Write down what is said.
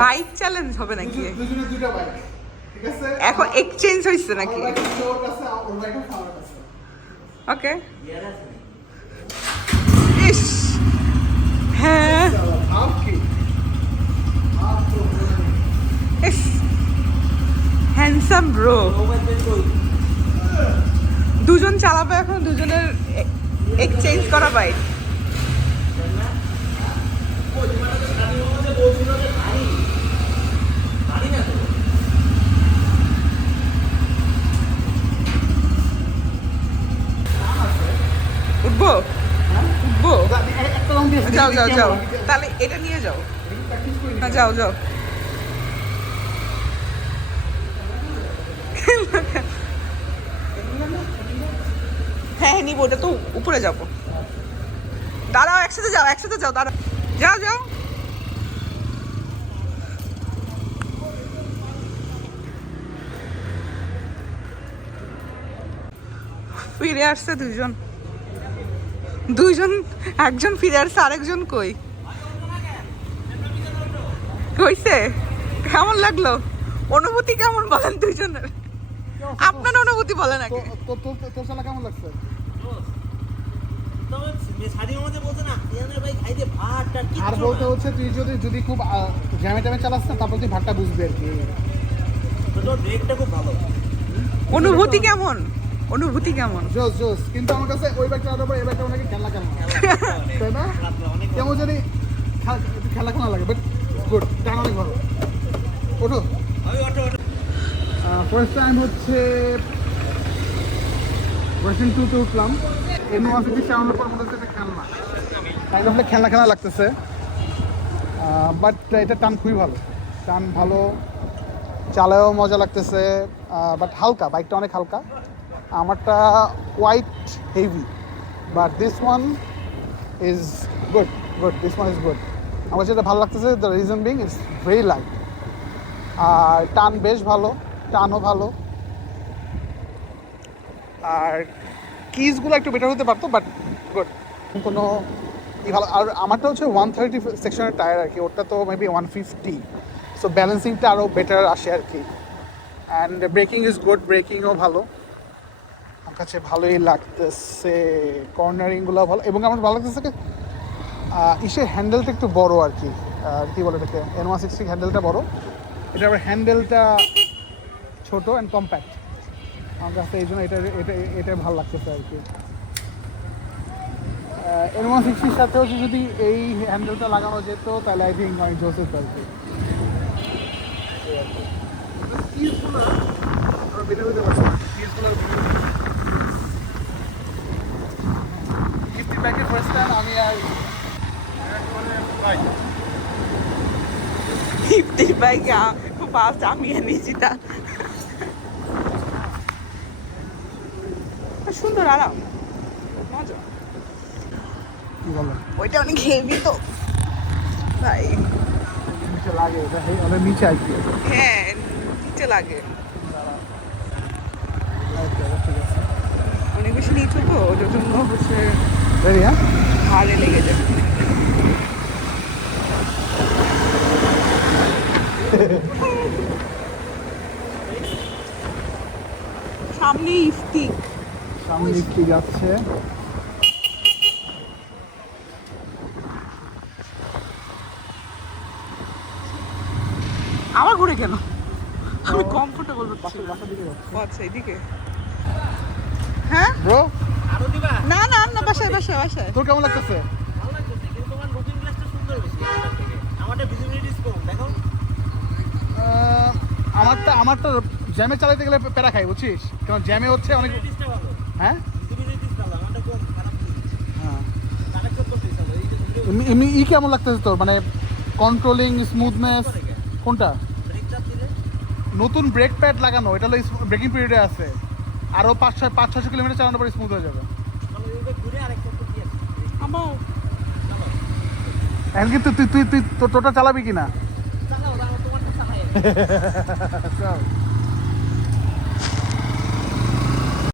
Bike challenge হবে নাকি? দুজনে দুইটা বাইক, ঠিক আছে? এখন এক্সচেঞ্জ হইছে নাকি? ওর কাছে ওর বাইক আমার কাছে। ওকে। ইস হ্যাঁ আপ কি আপ তো ইস হ্যান্ডসাম ব্রো। দুজন চালাবে এখন, দুজনের এক্সচেঞ্জ করা বাইক। উঠবো উঠবো, একটা রাউন্ড দিয়ে যাও যাও যাও, তাহলে এটা নিয়ে যাও। হ্যাঁ যাও যাও। হ্যাঁ নিব, ওটা তো উপরে যাবো। দাঁড়াও, একসাথে যাও, একসাথে যাও, দাঁড়াও, যাও যাও। ফিরে আসছে দুজন, দুইজন, একজন ফিরে আসছে, আরেকজন কই? কইছে কেমন লাগলো? অনুভূতি কেমন বলেন দুইজনের? আপনার অনুভূতি বলেন আগে। তোর চালা কেমন লাগছে? আর বলতে হচ্ছে তুই যদি খুব জ্যামে ট্যামে চালাস না, তারপর তুই ভাটটা বুঝবি আর কি। খুব ভালো। অনুভূতি কেমন? অনুভূতি কেমন? জোস জোস, কিন্তু আমার কাছে ওই ব্যাগটা আনার পর এই ব্যাগটা অনেক খেলা কেমন, তাই না? কেমন যদি খেলা খেলা লাগে, বাট গুড, টান অনেক ভালো। ওঠো। ফার্স্ট টাইম হচ্ছে ভার্সন 2 তে উঠলাম। ইউনিভার্সিটি চালানোর পর মনে হচ্ছে একটা খেলনা, তাই না? খেলনা খেলা লাগতেছে, বাট এটা টান খুবই ভালো, টান ভালো, চালায়ও মজা লাগতেছে, বাট হালকা, বাইকটা অনেক হালকা। আমারটা quite heavy, but this one is good, this one is good. আমার যেটা ভালো লাগতেছে, the reason being it's very light, আর টান বেশ ভালো, টানও ভালো, আর কিজগুলো একটু বেটার হতে পারতো, বাট গুড, কোনো ভালো। আর আমারটা হচ্ছে 130 সেকশনের টায়ার আর কি, ওটা তো মেবি 150, সো ব্যালেন্সিংটা আরও বেটার আসে আর কি। অ্যান্ড ব্রেকিং ইজ গুড, ব্রেকিংও ভালো, আমার কাছে ভালোই লাগতেছে, কর্নারিংগুলো ভালো, এবং আমার ভালো লাগতেছে ইসের হ্যান্ডেলটা একটু বড় আর কি, কী বলে এটাকে, N160 হ্যান্ডেলটা বড়, এটা আবার হ্যান্ডেলটা ছোটো অ্যান্ড কম্প্যাক্ট, আমার কাছে এই জন্য এটা ভালো লাগতেছে আর কি। N160-র সাথে হচ্ছে যদি এই হ্যান্ডেলটা লাগানো যেত তাহলে আই থিঙ্ক অনেক জোস হতো আর কি। আমি আর ইফতির বাইক ফার্স্ট আমি এনেছি, তা সুন্দর, আরাম, মজা। কি বলো, ওইটা অনেক হেভি তো ভাই। নিচে লাগে, এটা অনেক নিচে আর কি। হ্যাঁ নিচে লাগে, অনেক বেশি নিচু তো, ওই জন্য হচ্ছে রেডি? হ্যাঁ, ঘাড়ে লেগে যাবে। সামনে ইফতি, সামনে দিকে যাচ্ছে। আমার ঘুরে কেন? আমি কমফোর্টেবল হচ্ছি। বাসার দিকে যাচ্ছে। ও আচ্ছা এদিকে। হ্যাঁ ব্রো, না না না, বাসায় বাসায় বাসায়। তোর কেমন লাগতেছে? ভালো লাগতেছে, কিন্তু তোমার লুকিং গ্লাসটা সুন্দর বেশি এটার থেকে। আমারটা ভিজিবিলিটি কম, দেখো। আমারটা জ্যামে চালাতে গেলে প্যারা খাই, বুঝছিস? কারণ জ্যামে হচ্ছে অনেক। ভিজিবিলিটিটা ভালো। হ্যাঁ ভিজিবিলিটিস ভালো, আমারটা কম, খারাপ না। হ্যাঁ, কানেকশন করতেই চলো, এই যে এমনি কেমন লাগতেছে তোর, মানে কন্ট্রোলিং, স্মুথনেস কোনটা? ব্রেক চাপ দিলে নতুন ব্রেক প্যাড লাগানো, এটা হলো ব্রেকিং পিরিয়ডে আছে, আরও 500-600 কিলোমিটার চালানোর পরে স্মুথ হয়ে যাবে। চলো এইভাবে ঘুরে আরেকটা তো দিয়ে আমার এখন কিন্তু তুই তোরটা চালাবি কিনা? চালাও, তোমারটা চালাই। চল।